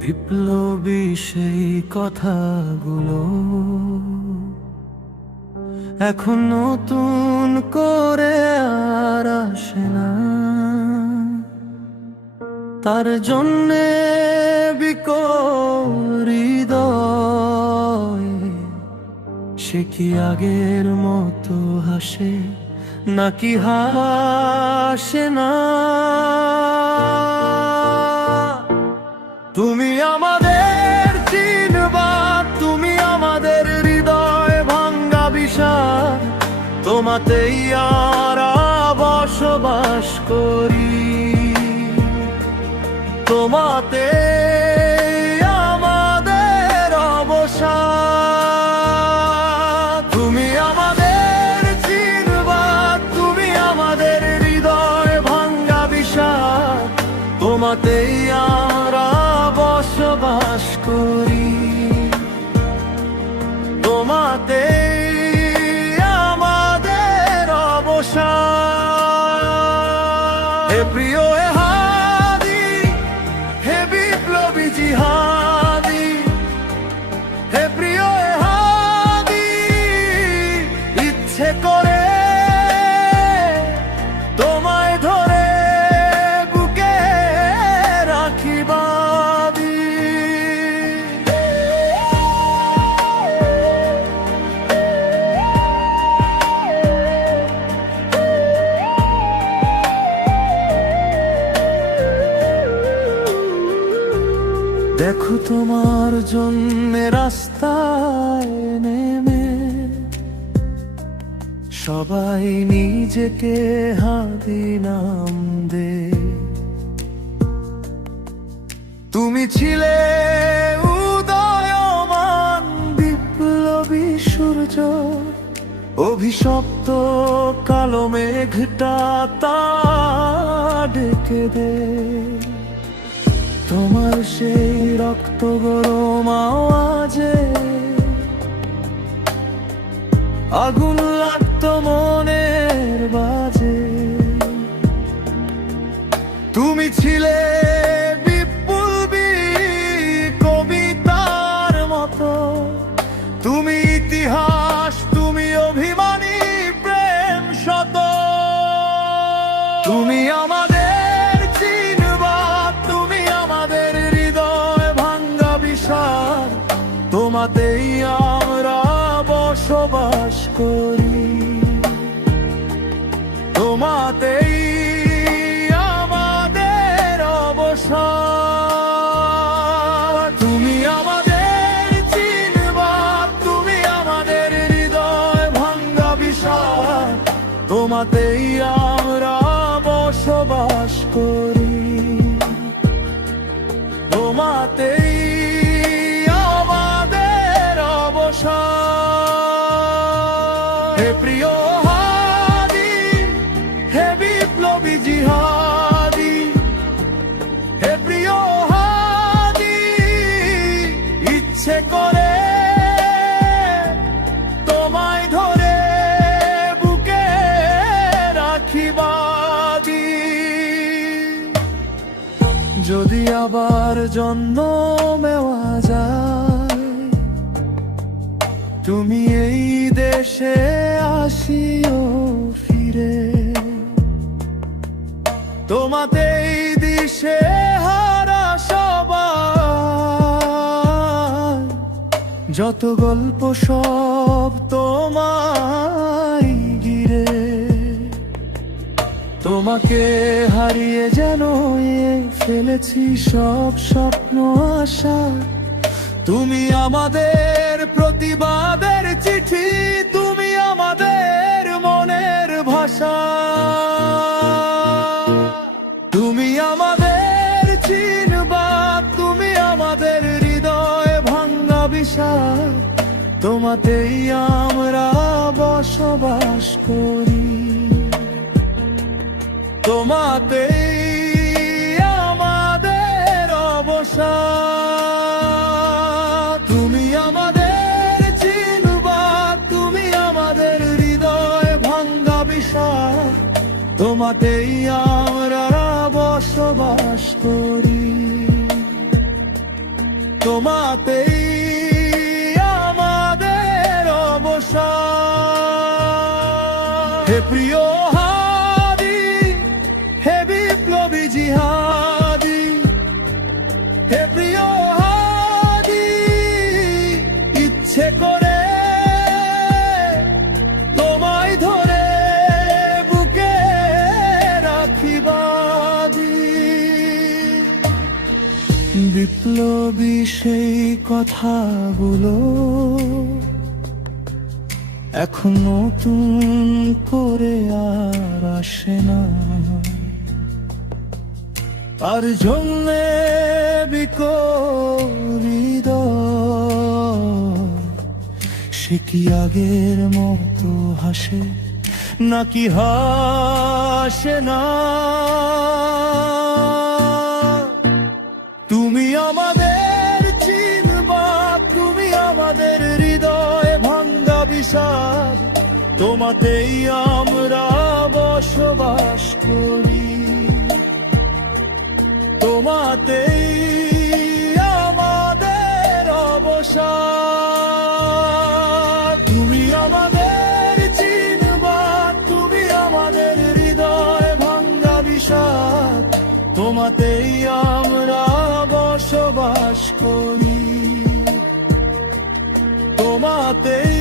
বিপ্লবী সেই কথাগুলো এখন নতুন করে আর আসে না। তার জন্যে বিকল হৃদয় সে কি আগের মতো হাসে নাকি হাসে না? তুমি আমাদের চিনবা, তুমি আমাদের হৃদয় ভাঙ্গা বিষাদ, তোমাতেই আমরা বসবাস করি, তোমাতে আমাদের অবসাদ। তুমি আমাদের চিনবা, তুমি আমাদের হৃদয় ভাঙ্গা বিষাদ, তোমাতেই আমরা বসবাস করি, তোমাতে আমাদের অবসাদ। হে প্রিয় হে হাদি, হে বিপ্লবী জিহাদি, হে প্রিয় হে হাদি, ইচ্ছে করে তোমায় ধরে বুকে রাখিবা। দেখো তোমার জন্যে রাস্তায় নেমে সবাই নিজেকে হাদি নাম দে। তুমি ছিলে উদয়মান বিপ্লবী সূর্য, অভিশপ্ত কালো মেঘটা তা ডেকে দে। তোমার সেই রক্ত গরম আওয়াজে আগুন লাগতো মনের বাজে। তুমি ছিলে বিপ্লবী কবিতার মতো, তুমি ইতিহাস, তুমি অভিমানী প্রেম শত। তুমি আমাদের চিনবা, তুমি আমাদের হৃদয় ভাঙ্গা বিষাদ, তোমাতেই আমরা বসবাস করি, তোমাতেই আমাদের অবসাদ। তুমি আমাদের চিনবা, তুমি আমাদের হৃদয় ভাঙ্গা বিষাদ, তোমাতেই আমরা বসবাস করি, তোমাতেই আমাদের অবসাদ। হে প্রিয় হাদি, হে বিপ্লবী জিহাদি, হে প্রিয় হাদি, ইচ্ছে করে তোমায় ধরে বুকে রাখিবা। যদি আবার জন্ম নেওয়া যায়, তুমি এই দেশে আসিও ফিরে, তোমাতেই দিশে হারা সবাই, যত গল্প সব তোমায় ঘিরে। তোমাকে হারিয়ে যেন ফেলেছি সব স্বপ্ন আশা, তুমি আমাদের প্রতিবাদের চিঠি, তুমি আমাদের মনের ভাষা। তুমি আমাদের চিনবা, তুমি আমাদের হৃদয় ভাঙ্গা বিষাদ, তোমাতেই আমরা বসবাস করি, তোমাতেই আমাদের অবসাদ। তোমাতেই আমাদের অবসান। হে প্রিয় হাদি, হে বিপ্লবী জিহাদি, হে প্রিয় হাদি, ইচ্ছে করে তোমায় ধরে বুকে রাখি বাঁধি। বিপ্লবী সেই কথাগুলো এখন নতুন করে আর আসে না, আর জন্যে বিকরিত সে কি আগের মতো হাসে নাকি হাসে না? তুমি আমাদের চিনবা, তুমি আমাদের হৃদয়ে ভাঙ্গা বিষাদ, তোমাতেই আমরা বসবাস করি, তোমাতেই আমাদের অবসান। তুমি আমাদের চিনবা, তুমি আমাদের হৃদয়ে ভাঙ্গা বিষাদ, তোমাতেই আমরা বসবাস করি, তোমাতেই